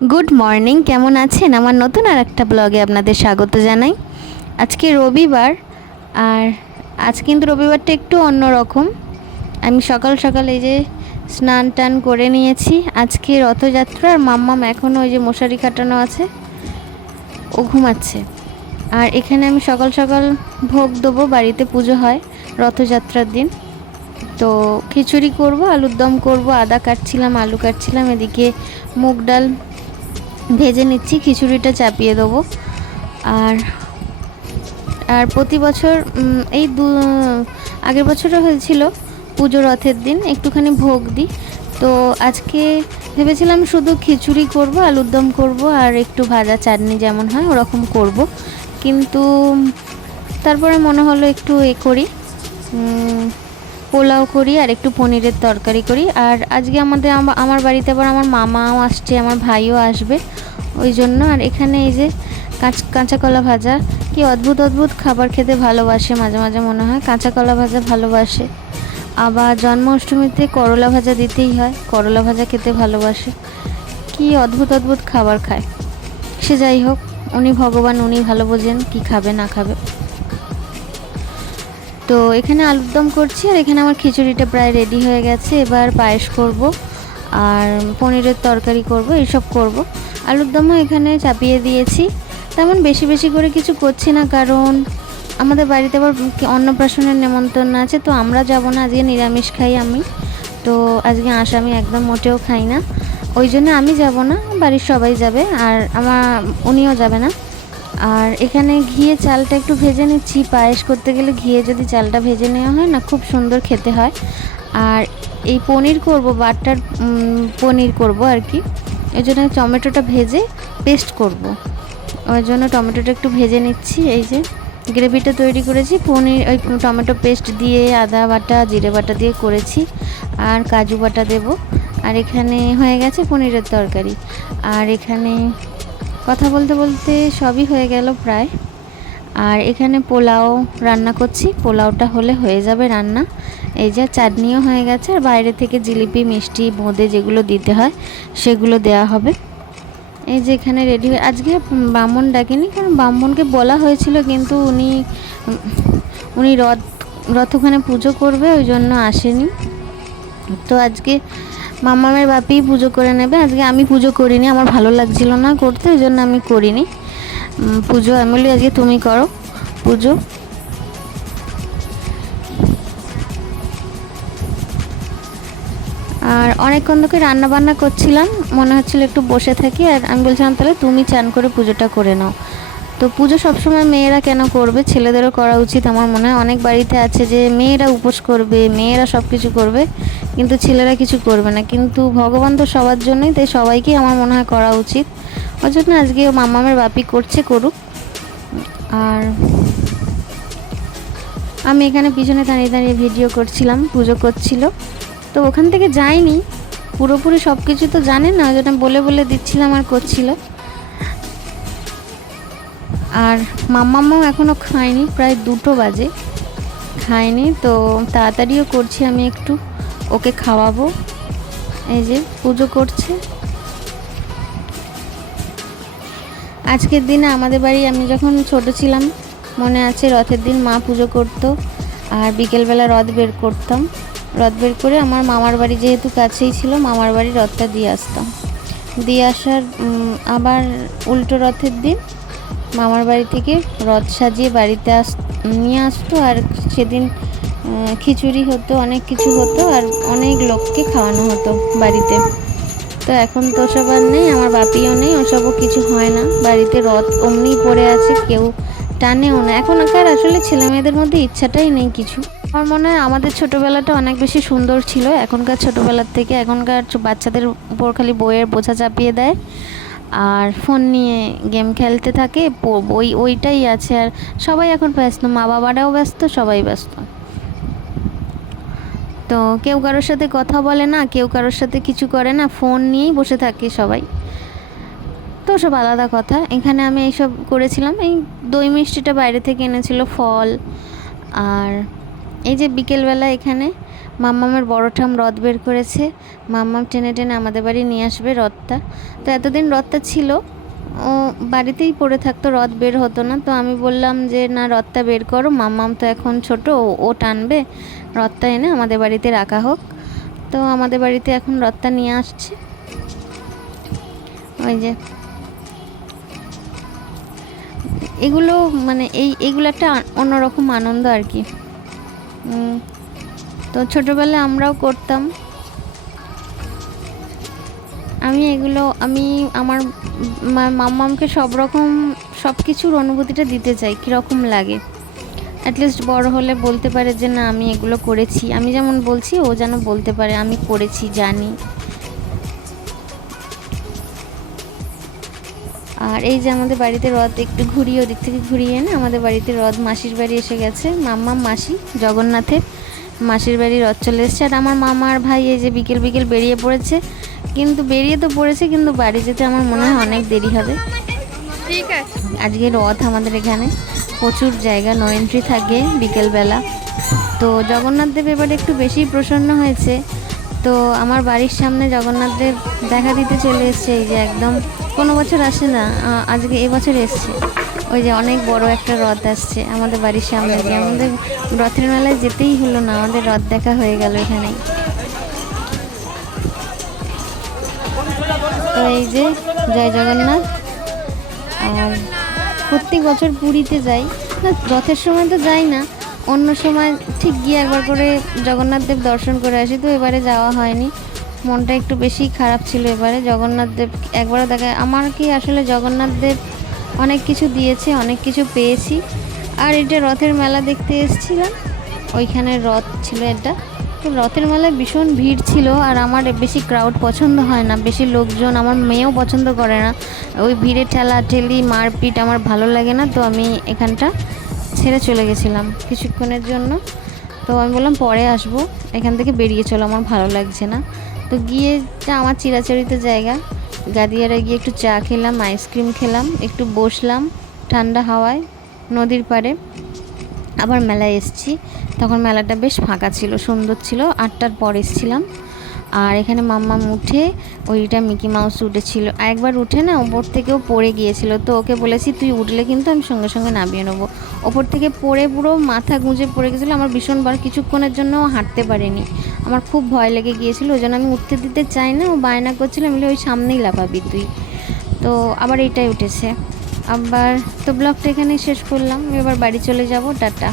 Good morning কেমন আছেন? আমার নতুন আর একটা ব্লগে আপনাদের স্বাগত জানাই। আজকে রবিবার, আর আজ কিন্তু রবিবারটা একটু অন্যরকম। আমি সকাল সকাল এই যে স্নান টান করে নিয়েছি। আজকে রথযাত্রা আর মাম্মাম এখনও ওই যে মশারি কাটানো আছে, ও ঘুমাচ্ছে। আর এখানে আমি সকাল সকাল ভোগ দেবো, বাড়িতে পুজো হয় রথযাত্রার দিন। তো খিচুড়ি করব আলুর দম করব, আদা কাটছিলাম, আলু কাটছিলাম, এদিকে মুগ ডাল ভেজে নিচ্ছি, খিচুড়িটা চাপিয়ে দেবো। আর আর প্রতি বছর এই দু, আগের বছরও হয়েছিল পুজো রথের দিন, একটুখানি ভোগ দিই। তো আজকে ভেবেছিলাম শুধু খিচুড়ি করব, আলুর দম করব, আর একটু ভাজা চাটনি যেমন হয় ওরকম করব। কিন্তু তারপরে মনে হলো একটু এ করি পোলাও করি আর একটু পনিরের তরকারি করি। আর আজকে আমাদের আমার বাড়িতে আবার আমার মামাও আসছে, আমার ভাইও আসবে। ওই জন্য আর এখানে এই যে কাঁচ কাঁচা কলা ভাজা, কি অদ্ভুত অদ্ভুত খাবার খেতে ভালোবাসে মাঝে মাঝে মনে হয়। কাঁচা কলা ভাজা ভালোবাসে। আবার জন্মাষ্টমীতে করলা ভাজা দিতেই হয়, করলা ভাজা খেতে ভালোবাসে। কি অদ্ভুত অদ্ভুত খাবার খায়। সে যাই হোক, উনি ভগবান, উনি ভালো বোঝেন কি খাবে, না খাবে। তো এখানে আলুর দম করছি, আর এখানে আমার খিচুড়িটা প্রায় রেডি হয়ে গেছে। এবার পায়েস করব, আর পনিরের তরকারি করব, এইসব করব। আলুর দমও এখানে চাপিয়ে দিয়েছি। তেমন বেশি বেশি করে কিছু করছি না, কারণ আমাদের বাড়িতে আবার অন্নপ্রাশনের নেমন্তন্ন আছে, তো আমরা যাব না, আজকে নিরামিষ খাই আমি। তো আজকে আঁশ আমি একদম মোটেও খাই না। ওই জন্য আমি যাব না, বাড়ির সবাই যাবে, আর আমার উনিও যাবে না। আর এখানে ঘিয়ে চালটা একটু ভেজে নিচ্ছি। পায়েস করতে গেলে ঘিয়ে যদি চালটা ভেজে নেওয়া হয় না, খুব সুন্দর খেতে হয়। আর এই পনির করব, বাটার পনির করব আর কি। এই জন্য টমেটোটা ভেজে পেস্ট করব। ওই জন্য টমেটোটা একটু ভেজে নিচ্ছি, এই যে গ্রেভিটা তৈরি করেছি। পনির, ওই টমেটো পেস্ট দিয়ে আদা বাটা, জিরে বাটা দিয়ে করেছি, আর কাজু বাটা দেব। আর এখানে হয়ে গেছে পনিরের তরকারি। আর এখানে কথা বলতে বলতে সবই হয়ে গেল প্রায়। আর এখানে পোলাও রান্না করছি। পোলাওটা হলে হয়ে যাবে রান্না। এই যে চাটনিও হয়ে গেছে। আর বাইরে থেকে জিলিপি, মিষ্টি, বোঁদে যেগুলো দিতে হয়, সেগুলো দেওয়া হবে। এই যে এখানে রেডি হয়ে আজকে ব্রাহ্মণ ডাকেনি, কারণ ব্রাহ্মণকে বলা হয়েছিল, কিন্তু উনি উনি রথ রথ ওখানে পুজো করবে, ওই জন্য আসেনি। তো আজকে মামামের বাপিই পুজো করে নেবে। আজকে আমি পুজো করিনি, আমার ভালো লাগছিল না করতে, ওই জন্য আমি করিনি। পুজো আমি বলি আজকে তুমি করো পুজো। আর অনেকক্ষণ ধরে রান্না বান্না করছিলাম, মনে হচ্ছিল একটু বসে থাকি, আর আমি বলছিলাম, তাহলে তুমি চান করে পুজোটা করে নাও। তো পুজো সবসময় মেয়েরা কেন করবে? ছেলেদেরও করা উচিত আমার মনে হয়। অনেক বাড়িতে আছে যে মেয়েরা উপোস করবে, মেয়েরা সব কিছু করবে, কিন্তু ছেলেরা কিছু করবে না। কিন্তু ভগবান তো সবার জন্যই, তাই সবাইকেই আমার মনে হয় করা উচিত। ওই জন্য আজকে মামামের বাপি করছে করুক। আর আমি এখানে পিছনে দাঁড়িয়ে দাঁড়িয়ে ভিডিও করছিলাম, পুজো করছিল। তো ওখান থেকে যাইনি। পুরোপুরি সব কিছু তো জানে না, ওই জন্য বলে বলে দিচ্ছিলাম আর করছিল। আর মাম্মাম্মাও এখনও খায়নি, প্রায় দুটো বাজে। খায়নি, তো তাড়াতাড়িও করছি আমি একটু। ওকে খাওয়াবো। এই যে পুজো করছে। আজকের দিনে আমাদের বাড়ি, আমি যখন ছোট ছিলাম, মনে আছে রথের দিন মা পুজো করতো আর বিকেলবেলা রথ বের করতাম। রথ বের করে আমার মামার বাড়ি যেহেতু কাছেই ছিল, মামার বাড়ি রথটা দিয়ে আসতাম। দিয়ে আসার আবার উল্টো রথের দিন মামার বাড়ি থেকে রথ সাজিয়ে বাড়িতে আস, নিয়ে আসতো আর সেদিন খিচুড়ি হতো, অনেক কিছু হতো আর অনেক লোককে খাওয়ানো হতো বাড়িতে। তো এখন তো ওসব আর নেই, আমার বাপিও নেই, ওসবও কিছু হয় না। বাড়িতে রথ অমনি পড়ে আছে, কেউ টানেও না। এখন আর আসলে ছেলে মেয়েদের মধ্যে ইচ্ছাটাই নেই কিছু। আমার মনে হয় আমাদের ছোটোবেলাটা অনেক বেশি সুন্দর ছিল। এখনকার ছোটোবেলার থেকে এখনকার বাচ্চাদের উপর খালি বইয়ের বোঝা চাপিয়ে দেয়। আর ফোন নিয়ে গেম খেলতে থাকে ওই, ওইটাই আছে। আর সবাই এখন ব্যস্ত মা বাবারাও ব্যস্ত, সবাই ব্যস্ত। তো কেউ কারোর সাথে কথা বলে না, কেউ কারোর সাথে কিছু করে না, ফোন নিয়েই বসে থাকে সবাই। তো সব আলাদা কথা। এখানে আমি এইসব করেছিলাম, এই দই মিষ্টিটা বাইরে থেকে এনেছিল ফল। আর এই যে বিকেলবেলা এখানে মাম্মামের বড় ঠাম রথ বের করেছে। মাম্মাম টেনে টেনে আমাদের বাড়ি নিয়ে আসবে রথটা। তো এতদিন রথটা ছিল, ও বাড়িতেই পড়ে থাকতো, রথ বের হতো না। তো আমি বললাম যে, না, রথটা বের করো মাম্মাম তো এখন ছোট, ও- টানবে। রথটা এনে আমাদের বাড়িতে রাখা হোক। তো আমাদের বাড়িতে এখন রথটা নিয়ে আসছে। ওই যে। এগুলো মানে এই, এগুলো একটা অন্যরকম আনন্দ আর কি। তো ছোটোবেলায় আমরাও করতাম। আমি এগুলো, আমি আমার মাম্মামকে সব রকম, সব কিছুর অনুভূতিটা দিতে চাই, কীরকম লাগে। অ্যাটলিস্ট বড় হলে বলতে পারে যে, না, আমি এগুলো করেছি। আমি যেমন বলছি, ও যেন বলতে পারে, আমি করেছি, জানি। আর এই যে আমাদের বাড়িতে রথ, একটু ঘুরিয়ে, ওদিক থেকে ঘুরিয়ে এনে আমাদের বাড়িতে রথ, মাসির বাড়ি এসে গেছে। মাম্মা, মাসি, জগন্নাথের। মাসির বাড়ির রথ চলে এসেছে। আর আমার মামা আর ভাই এই যে বিকেল বিকেল বেরিয়ে পড়েছে কিন্তু বেরিয়ে তো পড়েছে কিন্তু বাড়ি যেতে আমার মনে হয় অনেক দেরি হবে। ঠিক আছে। আজকে রথ আমাদের এখানে প্রচুর জায়গা নো এন্ট্রি থাকে বিকেলবেলা। তো জগন্নাথ দেব এবারে একটু বেশি প্রসন্ন হয়েছে। তো আমার বাড়ির সামনে জগন্নাথ দেব দেখা দিতে চলে এসছে এই যে একদম কোনো বছর আসে না আজকে এবছর এসছে। ওই যে অনেক বড় একটা রথ আসছে আমাদের বাড়ির সামনে দিয়ে। আমাদের রথের মেলায় যেতেই হলো না, আমাদের রথ দেখা হয়ে গেল এখানেই। তো এই যে জয় জগন্নাথ। আর প্রত্যেক বছর পুরীতে যাই। রথের সময় তো যাই না, অন্য সময় ঠিক গিয়ে একবার করে জগন্নাথ দেব দর্শন করে আসি, তো এবারে যাওয়া হয়নি। মনটা একটু বেশি খারাপ ছিল এবারে। জগন্নাথ দেব একবারও দেখা, আমার কি আসলে জগন্নাথ দেব অনেক কিছু দিয়েছে, অনেক কিছু পেয়েছি। আর এটা রথের মেলা দেখতে এসেছিলাম। ওইখানে রথ ছিল এটা তো রথের মেলায় ভীষণ ভিড় ছিল আর আমার বেশি ক্রাউড পছন্দ হয় না। বেশি লোকজন, আমার মেয়েও পছন্দ করে না। ওই ভিড়ে ঠেলা, ঠেলি, মারপিট আমার ভালো লাগে না। তো আমি এখানটা ছেড়ে চলে গেছিলাম কিছুক্ষণের জন্য। তো আমি বললাম পরে আসব। এখান থেকে বেরিয়ে চলো, আমার ভালো লাগছে না। তো গিয়ে আমার চিরাচরিত জায়গা। গাদিয়ারা গিয়ে একটু চা খেলাম, আইসক্রিম খেলাম, একটু বসলাম ঠান্ডা হাওয়ায় নদীর পাড়ে। আবার মেলায় এসেছি। তখন মেলাটা বেশ ফাঁকা ছিল, সুন্দর ছিল। আটটার পর এসেছিলাম। আর এখানে মাম্মা উঠে ওইটা মিকি মাউস উঠেছিল। একবার উঠে না, ওপর থেকেও পড়ে গিয়েছিল। তো ওকে বলেছি, তুই উঠলে কিন্তু আমি সঙ্গে সঙ্গে নামিয়ে নেব। ওপর থেকে পড়ে পুরো মাথা গুঁজে পড়ে গেছিল। আমার ভীষণবার কিছুক্ষণের জন্য হাঁটতে পারেনি। আমার খুব ভয় লেগে গিয়েছিল, ওই জন্য আমি উঠতে দিতে চাই না, ও বায়না করছিলাম বলে ওই সামনেই লাফাবি তুই। তো আবার এইটাই উঠেছে। আবার তো ব্লগটা এখানে শেষ করলাম, এবার বাড়ি চলে যাব, টাটা।